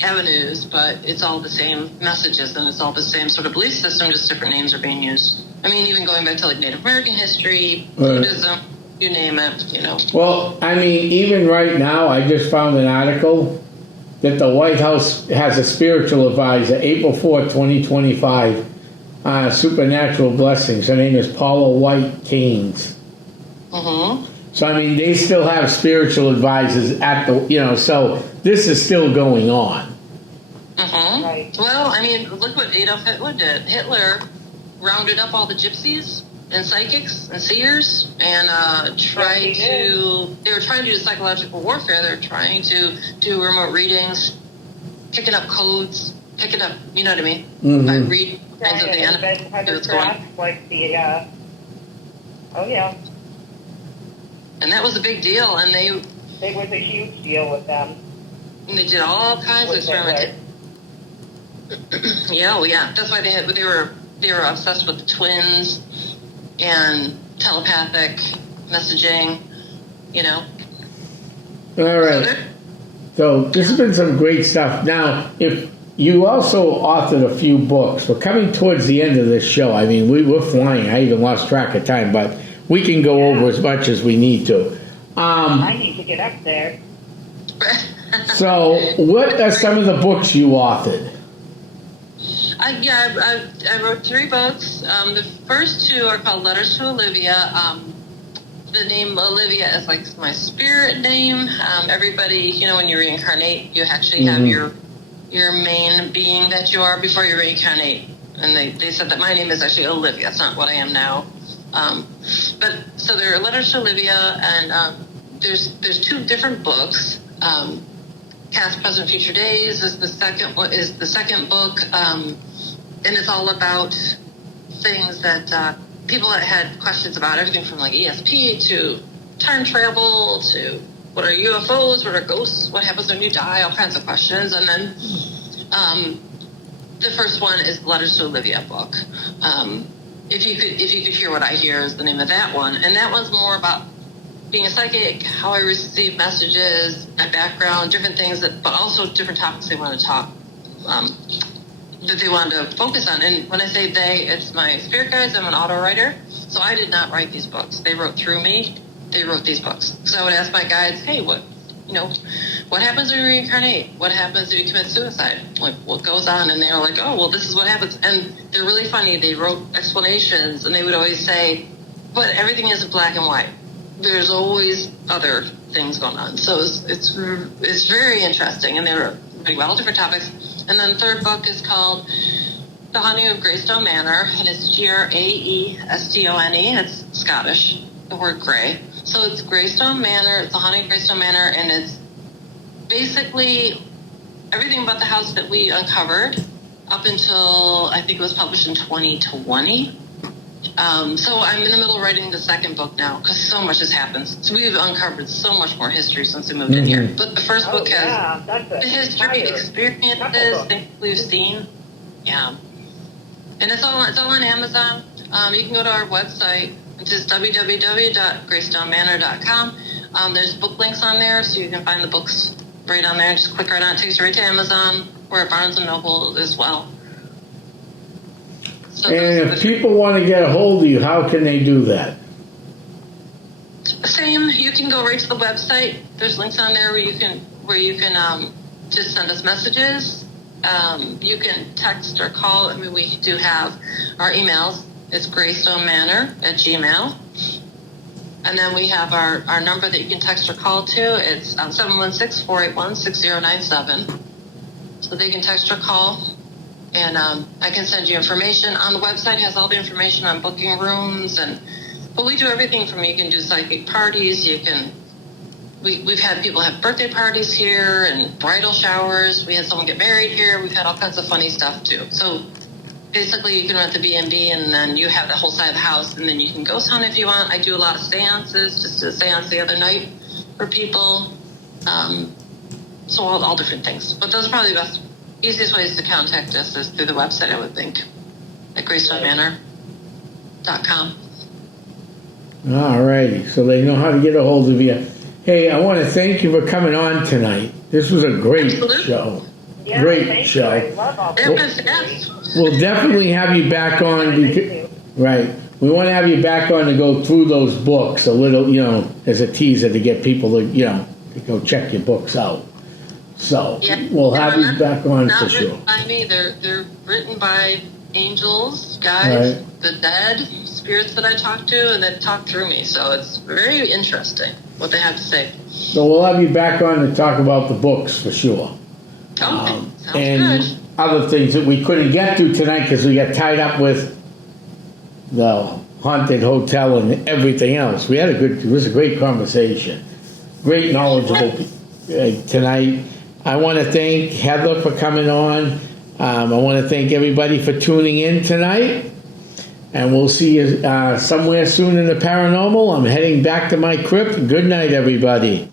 avenues, but it's all the same messages and it's all the same sort of belief system, just different names are being used. I mean, even going back to like Native American history, Buddhism, you name it, Well, I mean, even right now, I just found an article that the White House has a spiritual advisor, April 4th, 2025, supernatural blessings. Her name is Paula White Keynes. Mm-hmm. So, I mean, they still have spiritual advisors at the, so this is still going on. Right. Well, I mean, look what Adolf Hitler did. Hitler rounded up all the gypsies and psychics and seers and tried to. They were trying to do psychological warfare. They were trying to do remote readings, picking up codes, picking up. You know what I mean? By reading kinds of the enemy. Like the. Oh yeah. And that was a big deal. And it was a huge deal with them. And they did all kinds of experimentation. Yeah, well, yeah. That's why they were obsessed with the twins and telepathic messaging, you know. All right. So this has been some great stuff. Now, if you also authored a few books, we're coming towards the end of this show. I mean, we're flying. I even lost track of time, but we can go over as much as we need to. I need to get up there. So, what are some of the books you authored? I wrote 3 books. The first 2 are called Letters to Olivia. The name Olivia is like my spirit name. Everybody, you know, when you reincarnate, you actually have your main being that you are before you reincarnate. And they said that my name is actually Olivia. It's not what I am now. But so there are Letters to Olivia, and there's 2 different books. Past, Present, Future Days is the second book, and it's all about things that people that had questions about, everything from like ESP to time travel to what are UFOs, what are ghosts, what happens when you die, all kinds of questions. And then the first one is the Letters to Olivia book. If you could hear what I hear is the name of that one, and that one's more about being a psychic, how I receive messages, my background, different things but also different topics they want to talk, that they wanted to focus on. And when I say they, it's my spirit guides. I'm an auto writer, so I did not write these books. They wrote through me. They wrote these books. So I would ask my guides, hey, what happens when you reincarnate? What happens if you commit suicide? Like, what goes on? And they were like, oh, well, this is what happens. And they're really funny. They wrote explanations, and they would always say, but everything isn't black and white. There's always other things going on. So it's very interesting, and they were writing about all different topics. And then the third book is called The Haunting of Greystone Manor, and it's Graestone. It's Scottish, the word grey. So it's Greystone Manor, it's The Haunting of Greystone Manor, and it's basically everything about the house that we uncovered up until I think it was published in 2020. So I'm in the middle of writing the second book now because so much has happened. So we've uncovered so much more history since we moved in here. But the first book has the history, experiences, things we've seen. Yeah. And it's all on Amazon. You can go to our website, which is www.greystonemanor.com. There's book links on there, so you can find the books right on there. Just click right on it. It takes you right to Amazon. We're at Barnes & Noble as well. So and if people want to get a hold of you, how can they do that? Same. You can go right to the website. There's links on there where you can just send us messages. You can text or call. I mean, we do have our emails. It's greystonemanor@gmail. And then we have our number that you can text or call to. It's 716-481-6097. So they can text or call. And I can send you information. On the website has all the information on booking rooms, but we do everything from, you can do psychic parties, we've had people have birthday parties here and bridal showers. We had someone get married here. We've had all kinds of funny stuff too. So basically you can rent the B&B and then you have the whole side of the house, and then you can ghost hunt if you want. I do a lot of seances, just a seance the other night for people. So all different things. But those are probably the easiest ways to contact us is through the website, I would think, at greystonemanor.com. All righty, so they know how to get a hold of you. Hey, I want to thank you for coming on tonight. This was a great show. Yeah, great show. I love all this. We'll definitely have you back on. Right. We want to have you back on to go through those books a little, as a teaser to get people to, to go check your books out. So we'll have you back on for sure. Not written by me. They're written by angels, guides, the dead, spirits that I talk to and that talk through me. So it's very interesting what they have to say. So we'll have you back on to talk about the books for sure. Okay. Sounds and good. other things that we couldn't get to tonight because we got tied up with the haunted hotel and everything else. It was a great conversation. Great knowledgeable tonight. I want to thank Heather for coming on. I want to thank everybody for tuning in tonight. And we'll see you somewhere soon in the paranormal. I'm heading back to my crypt. Good night, everybody.